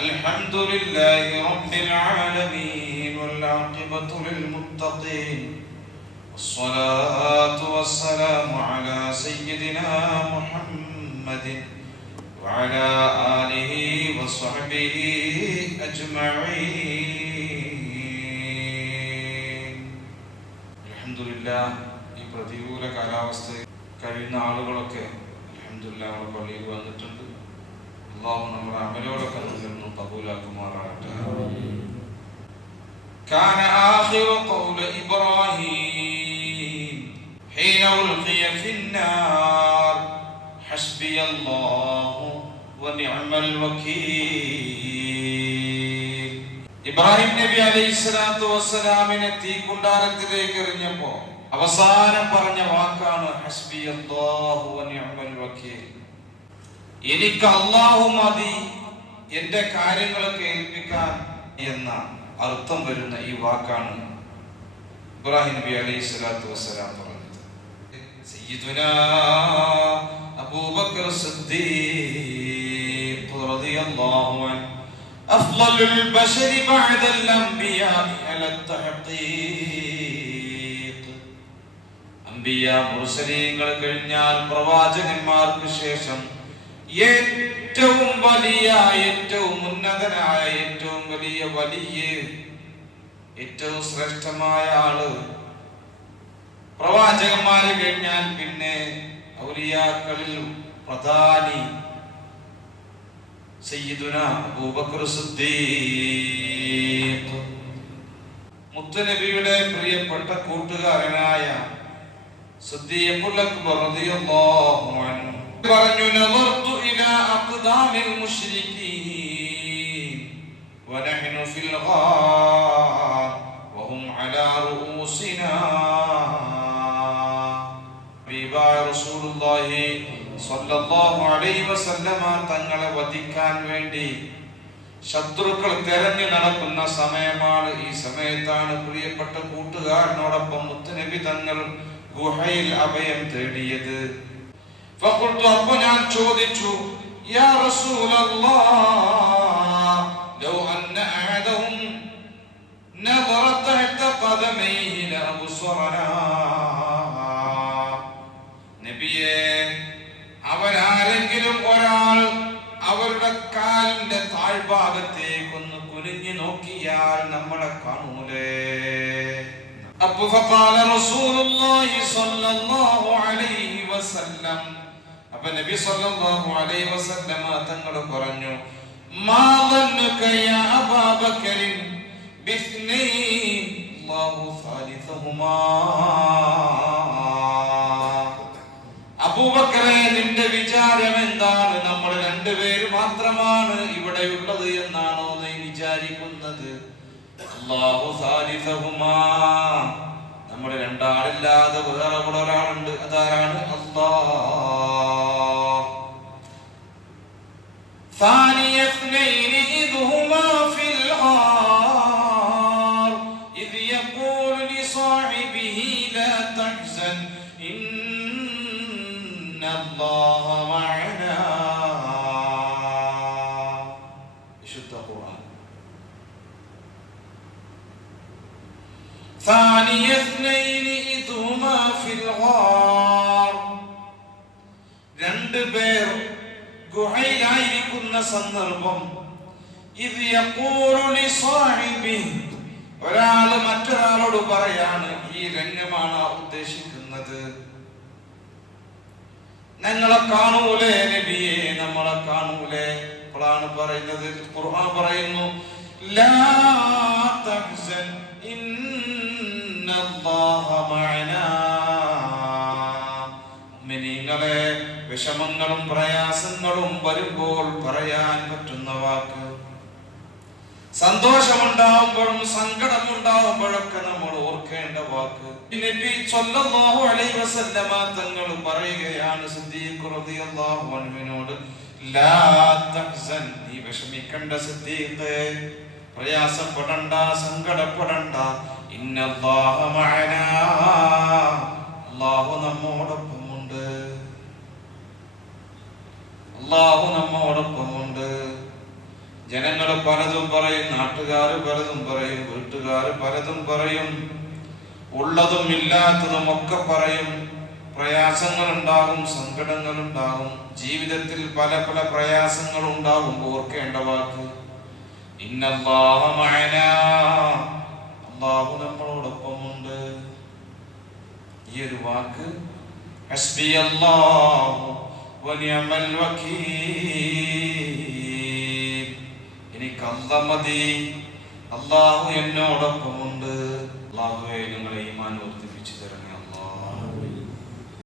الحمد لله رب العالمين والعاقبة للمتقين والصلاة والسلام على سيدنا محمد وعلى آله وصحبه أجمعين الحمد لله ഈ പ്രതികൂല കാലാവസ്ഥ കഴിയുന്ന ആളുകളൊക്കെ അലഹമില്ല നമ്മുടെ പള്ളിയിൽ വന്നിട്ടുണ്ട് അള്ളാഹു നമ്മുടെ അമലോടൊക്കെ നിന്ന് കബൂലാക്കുമാറാകട്ടെ كان آخر قول إبراهيم حين ألقي في النار حسبي الله ونعم الوكيل ഇബ്രാഹിം നബി അലൈഹി സ്വലാത്തു വസ്സലാമിനെ തീക്കുണ്ടാരത്തിലേക്ക് എറിഞ്ഞപ്പോ അവസാനം പറഞ്ഞ വാക്കാണ് ഹസ്ബി അല്ലാഹു വനിഅമൽ വക്കീൽ എനിക്ക് അള്ളാഹു മതി എന്റെ കാര്യങ്ങളൊക്കെ ഏൽപ്പിക്കാൻ എന്ന അർത്ഥം വരുന്ന ഈ വാക്കാണ് ഇബ്രാഹിം നബി അലൈഹി സ്വലാത്തു വസ്സലാം പറഞ്ഞത് സയ്യിദുനാ അബൂബക്കർ സിദ്ദീഖ് റളിയല്ലാഹു അൻഹു أفضل البشر بعد الأنبياء على التحقيق അമ്പിയ മുർസലീങ്ങൾ കഴിഞ്ഞാൽ പ്രവാചകന്മാർക്ക് ശേഷം ഏറ്റവും വലിയ ഏറ്റവും ഉന്നതനായ ഏറ്റവും വലിയ വലിയ ഏറ്റവും ശ്രേഷ്ഠമായ ആൾ പ്രവാചകന്മാരെ കഴിഞ്ഞാൽ പിന്നെ ഔലിയാക്കളിൽ പ്രധാനി സയ്യിദുന അബൂബക്കർ സിദ്ദീഖ്. മുത്തുനബിയുടെ പ്രിയപ്പെട്ട കൂട്ടുകാരനായ സിദ്ദീഖുൽ അക്ബർ റളിയല്ലാഹു അൻഹു. പറഞ്ഞു നദർതു المشركين ونحن في الغار وهم على رؤوسنا അലാ رسول الله صلى الله عليه وسلم തങ്ങളെ വധിക്കാൻ വേണ്ടി ശത്രുക്കൾ തെരഞ്ഞു നടക്കുന്ന സമയമാണ്. ഈ സമയത്താണ് പ്രിയപ്പെട്ട കൂട്ടുകാരനോടൊപ്പം മുത്തുനബി തങ്ങൾ ഗുഹയിൽ അഭയം തേടിയത്. അപ്പൊ ഞാൻ ചോദിച്ചു യാ الله لو أن أحدهم نظر تحت قدميه لأبصرنا നബിയെ അവരാരെങ്കിലും ഒരാൾ അവരുടെ കാലിന്റെ താഴ്ഭാഗത്തേക്കൊന്ന് കുനിഞ്ഞു നോക്കിയാൽ നമ്മളെ കാണൂലേ. അപ്പൊ ഫഖാല റസൂലുള്ളാഹി സ്വല്ലല്ലാഹു അലൈഹി വസല്ലം അപ്പൊ നബി സ്വല്ലല്ലാഹു അലൈഹി വസല്ലമ തങ്ങൾ പറഞ്ഞു മാ ظنك يا أبا بكر باثنين الله ثالثهما അബൂബക്കറെ നിന്റെ വിചാരം എന്താണ് നമ്മൾ രണ്ടുപേര് മാത്രമാണ് ഇവിടെയുള്ളത് എന്നാണോ നീ വിചാരിക്കുന്നത് അല്ലാഹു സാലിസഹുമാ നമ്മൾ രണ്ടാളില്ലാതെ വേറെ കൂടെ ഒരാളുണ്ട് അതാരാണ് അല്ലാഹ് ثاني اثنين إذ هما في الغار إذ يقول لصاحبه لا تحزن إن الله معنا വിശുദ്ധ ഖുർആൻ ثاني اثنين إذ هما في الغار രണ്ട് പേർ ഗുഹയിലായിരിക്കുന്ന സന്ദർഭം. ഇത് ഒരാൾ മറ്റൊരാളോട് പറയാണ് ഈ രംഗമാണ് ഉദ്ദേശിക്കുന്നത്. ഞങ്ങളെ കാണൂലേ നബിയെ നമ്മളെ കാണൂലേ. അപ്പോഴാണ് പറയുന്നത്. ഖുർആൻ പറയുന്നു ലാ തഹ്സൻ ഇന്നല്ലാഹ മഅനാ. മുഅ്മിനീങ്ങളെ വിഷമങ്ങളും പ്രയാസങ്ങളും വരുമ്പോൾ പറയാൻ പറ്റുന്ന വാക്ക്. സന്തോഷമുണ്ടാവുമ്പോഴും സങ്കടമുണ്ടാവുമ്പോഴൊക്കെ നമ്മൾ ഓർക്കേണ്ട വാക്ക്. നബി സ്വല്ലല്ലാഹു അലൈഹി വസല്ലമ തങ്ങൾ പറയുകയാണ് സിദ്ദീഖ് റളിയല്ലാഹു അൻഹുവിനോട് ലാ തഹ്സൻ. നീ വിഷമിക്കണ്ട സിദ്ദീഖ്. പ്രയാസപ്പെടണ്ട സങ്കടപ്പെടണ്ട. ഇന്നല്ലാഹ മഅനാ. അല്ലാഹു നമ്മോടൊപ്പമുണ്ട്. അല്ലാഹു നമ്മോടൊപ്പമുണ്ട്. ജനങ്ങൾ പലതും പറയും നാട്ടുകാർ പലതും പറയും വീട്ടുകാർ പലതും പറയും. ഉള്ളതും ഇല്ലാത്തതും ഒക്കെ പറയും. പ്രയാസങ്ങൾ ഉണ്ടാകും സങ്കടങ്ങൾ ഉണ്ടാകും ജീവിതത്തിൽ പല പല പ്രയാസങ്ങൾ ഉണ്ടാകും ഓർക്കേണ്ട വാക്ക്. അള്ളാഹു നമ്മളോടൊപ്പമുണ്ട്. ഈ ഒരു വാക്ക്. അല്ലാഹു വനിഅമൽ الوكيل എനിക്ക് അല്ല മതി അള്ളാഹു എന്നോടൊപ്പമുണ്ട്. അള്ളാഹുവെ ഞങ്ങളെ ഈ